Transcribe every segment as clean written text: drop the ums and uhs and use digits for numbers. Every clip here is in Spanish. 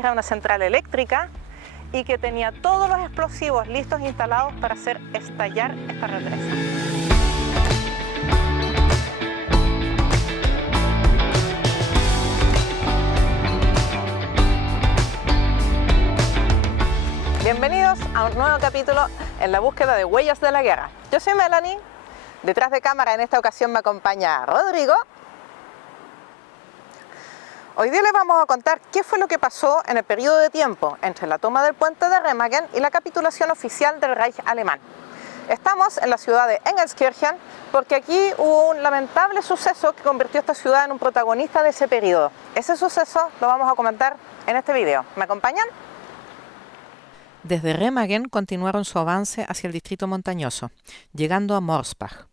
Era una central eléctrica y que tenía todos los explosivos listos instalados para hacer estallar esta represa. Bienvenidos a un nuevo capítulo en la búsqueda de huellas de la guerra. Yo soy Melanie, detrás de cámara en esta ocasión me acompaña Rodrigo. Hoy día les vamos a contar qué fue lo que pasó en el periodo de tiempo entre la toma del puente de Remagen y la capitulación oficial del Reich alemán. Estamos en la ciudad de Engelskirchen porque aquí hubo un lamentable suceso que convirtió a esta ciudad en un protagonista de ese periodo. Ese suceso lo vamos a comentar en este video. ¿Me acompañan? Desde Remagen continuaron su avance hacia el distrito montañoso, llegando a Morsbach.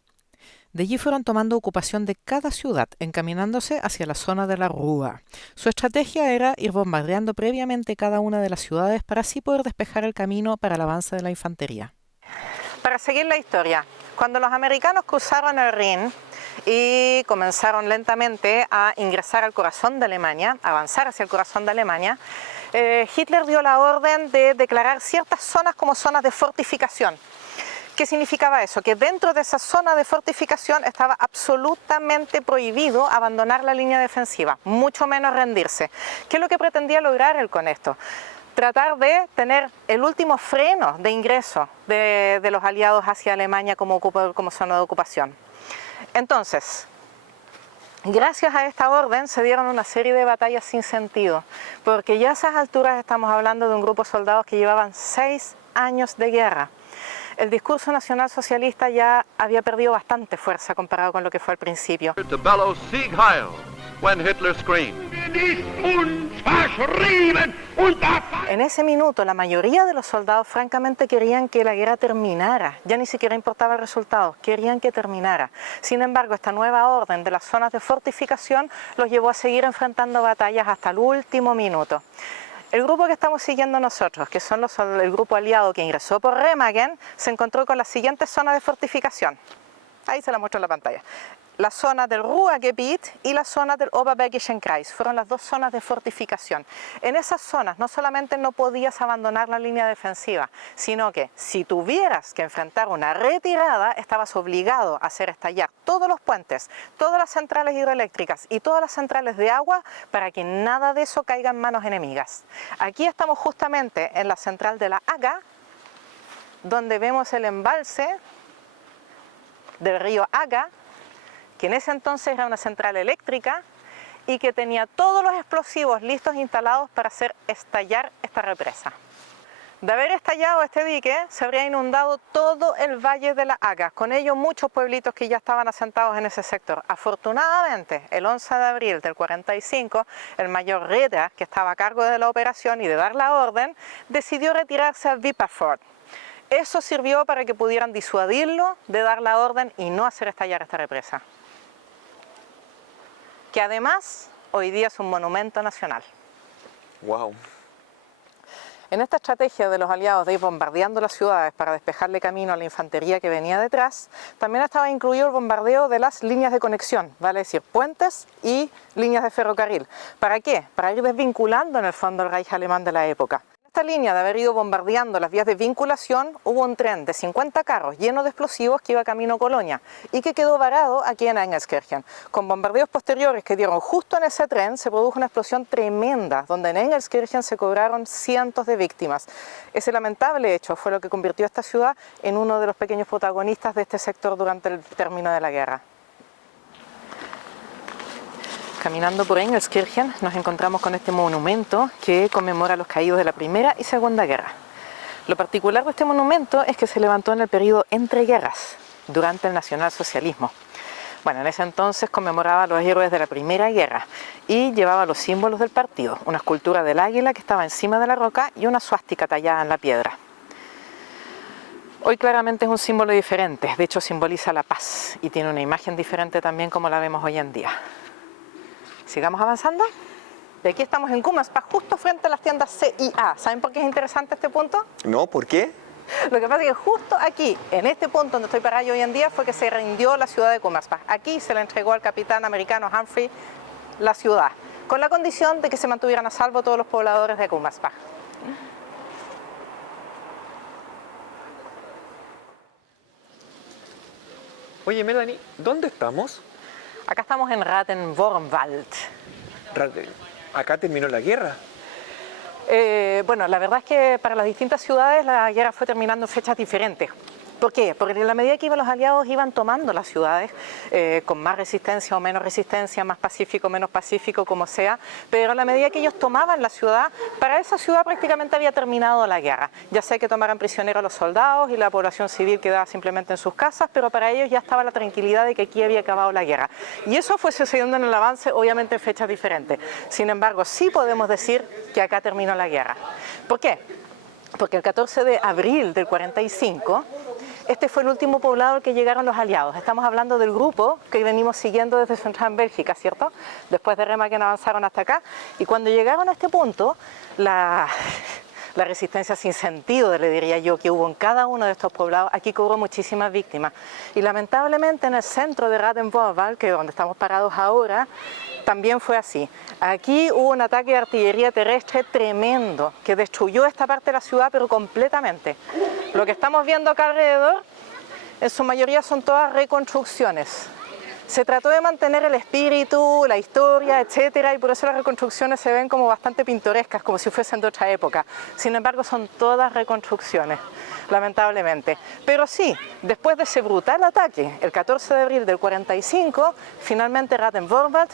De allí fueron tomando ocupación de cada ciudad, encaminándose hacia la zona de la Ruhr. Su estrategia era ir bombardeando previamente cada una de las ciudades para así poder despejar el camino para el avance de la infantería. Para seguir la historia, cuando los americanos cruzaron el Rin y comenzaron lentamente a ingresar al corazón de Alemania, a avanzar hacia el corazón de Alemania, Hitler dio la orden de declarar ciertas zonas como zonas de fortificación. ¿Qué significaba eso? Que dentro de esa zona de fortificación estaba absolutamente prohibido abandonar la línea defensiva, mucho menos rendirse. ¿Qué es lo que pretendía lograr él con esto? Tratar de tener el último freno de ingreso de los aliados hacia Alemania como zona de ocupación. Entonces, gracias a esta orden se dieron una serie de batallas sin sentido, porque ya a esas alturas estamos hablando de un grupo de soldados que llevaban 6 años de guerra. El discurso nacionalsocialista ya había perdido bastante fuerza comparado con lo que fue al principio. En ese minuto la mayoría de los soldados francamente querían que la guerra terminara, ya ni siquiera importaba el resultado, querían que terminara. Sin embargo, esta nueva orden de las zonas de fortificación los llevó a seguir enfrentando batallas hasta el último minuto. El grupo que estamos siguiendo nosotros, que son el grupo aliado que ingresó por Remagen, se encontró con las siguientes zonas de fortificación. Ahí se la muestro en la pantalla. La zona del Ruhrgebiet y la zona del Oberbergischen Kreis fueron las dos zonas de fortificación. En esas zonas no solamente no podías abandonar la línea defensiva, sino que si tuvieras que enfrentar una retirada, estabas obligado a hacer estallar todos los puentes, todas las centrales hidroeléctricas y todas las centrales de agua para que nada de eso caiga en manos enemigas. Aquí estamos justamente en la central de la Aga, donde vemos el embalse del río Aga, que en ese entonces era una central eléctrica y que tenía todos los explosivos listos instalados para hacer estallar esta represa. De haber estallado este dique, se habría inundado todo el valle de la Aga, con ello muchos pueblitos que ya estaban asentados en ese sector. Afortunadamente, el 11 de abril del 45, el mayor Ritter, que estaba a cargo de la operación y de dar la orden, decidió retirarse a Wipperfurt. Eso sirvió para que pudieran disuadirlo de dar la orden y no hacer estallar esta represa, que además hoy día es un monumento nacional. Wow. En esta estrategia de los aliados de ir bombardeando las ciudades para despejarle camino a la infantería que venía detrás, también estaba incluido el bombardeo de las líneas de conexión, vale decir, puentes y líneas de ferrocarril. ¿Para qué? Para ir desvinculando en el fondo el Reich alemán de la época. En esta línea de haber ido bombardeando las vías de vinculación, hubo un tren de 50 carros lleno de explosivos que iba camino a Colonia y que quedó varado aquí en Engelskirchen. Con bombardeos posteriores que dieron justo en ese tren, se produjo una explosión tremenda, donde en Engelskirchen se cobraron cientos de víctimas. Ese lamentable hecho fue lo que convirtió a esta ciudad en uno de los pequeños protagonistas de este sector durante el término de la guerra. Caminando por Engelskirchen nos encontramos con este monumento que conmemora a los caídos de la Primera y Segunda Guerra. Lo particular de este monumento es que se levantó en el periodo entre guerras, durante el nacionalsocialismo. Bueno, en ese entonces conmemoraba a los héroes de la Primera Guerra y llevaba los símbolos del partido, una escultura del águila que estaba encima de la roca y una suástica tallada en la piedra. Hoy claramente es un símbolo diferente, de hecho simboliza la paz y tiene una imagen diferente también como la vemos hoy en día. Sigamos avanzando. Y aquí estamos en Gummersbach, justo frente a las tiendas CIA. ¿Saben por qué es interesante este punto? No, ¿por qué? Lo que pasa es que justo aquí, en este punto donde estoy parado yo hoy en día, fue que se rindió la ciudad de Gummersbach. Aquí se le entregó al capitán americano Humphrey la ciudad. con la condición de que se mantuvieran a salvo todos los pobladores de Gummersbach. Oye, Melanie, ¿dónde estamos? Acá estamos en Ratenwormwald. Acá terminó la guerra. Bueno, la verdad es que para las distintas ciudades la guerra fue terminando en fechas diferentes. ¿Por qué? Porque en la medida que los aliados iban tomando las ciudades, con más resistencia o menos resistencia, más pacífico, menos pacífico, como sea, pero a la medida que ellos tomaban la ciudad, para esa ciudad prácticamente había terminado la guerra. Ya sea que tomaran prisioneros a los soldados y la población civil quedaba simplemente en sus casas, pero para ellos ya estaba la tranquilidad de que aquí había acabado la guerra. Y eso fue sucediendo en el avance, obviamente en fechas diferentes. Sin embargo, sí podemos decir que acá terminó la guerra. ¿Por qué? Porque el 14 de abril del 45... este fue el último poblado al que llegaron los aliados. Estamos hablando del grupo que venimos siguiendo desde Central Bélgica, ¿cierto? Después de Remagen avanzaron hasta acá. Y cuando llegaron a este punto, la resistencia sin sentido, le diría yo, que hubo en cada uno de estos poblados, aquí cobró muchísimas víctimas. Y lamentablemente en el centro de Ratenwormwald, que es donde estamos parados ahora, también fue así. Aquí hubo un ataque de artillería terrestre tremendo que destruyó esta parte de la ciudad, pero completamente. Lo que estamos viendo acá alrededor, en su mayoría son todas reconstrucciones. Se trató de mantener el espíritu, la historia, etcétera, y por eso las reconstrucciones se ven como bastante pintorescas, como si fuesen de otra época. Sin embargo, son todas reconstrucciones, lamentablemente. Pero sí, después de ese brutal ataque, el 14 de abril del 45, finalmente Ratenwormwald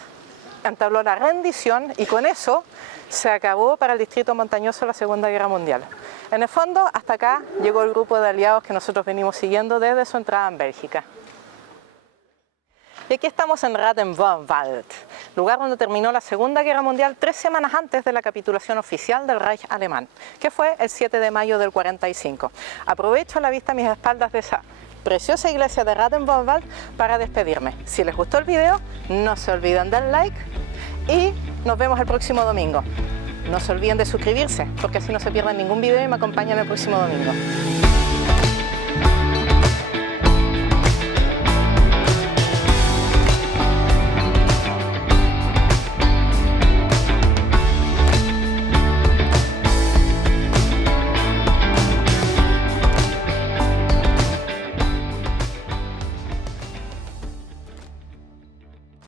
entabló la rendición y con eso se acabó para el distrito montañoso la Segunda Guerra Mundial. En el fondo, hasta acá llegó el grupo de aliados que nosotros venimos siguiendo desde su entrada en Bélgica. Y aquí estamos en Ratenwormwald, lugar donde terminó la Segunda Guerra Mundial 3 semanas antes de la capitulación oficial del Reich alemán, que fue el 7 de mayo del 45. Aprovecho la vista a mis espaldas de esa preciosa iglesia de Ratenwormwald para despedirme. Si les gustó el video, no se olviden del like y nos vemos el próximo domingo. No se olviden de suscribirse, porque así no se pierden ningún video y me acompañan el próximo domingo.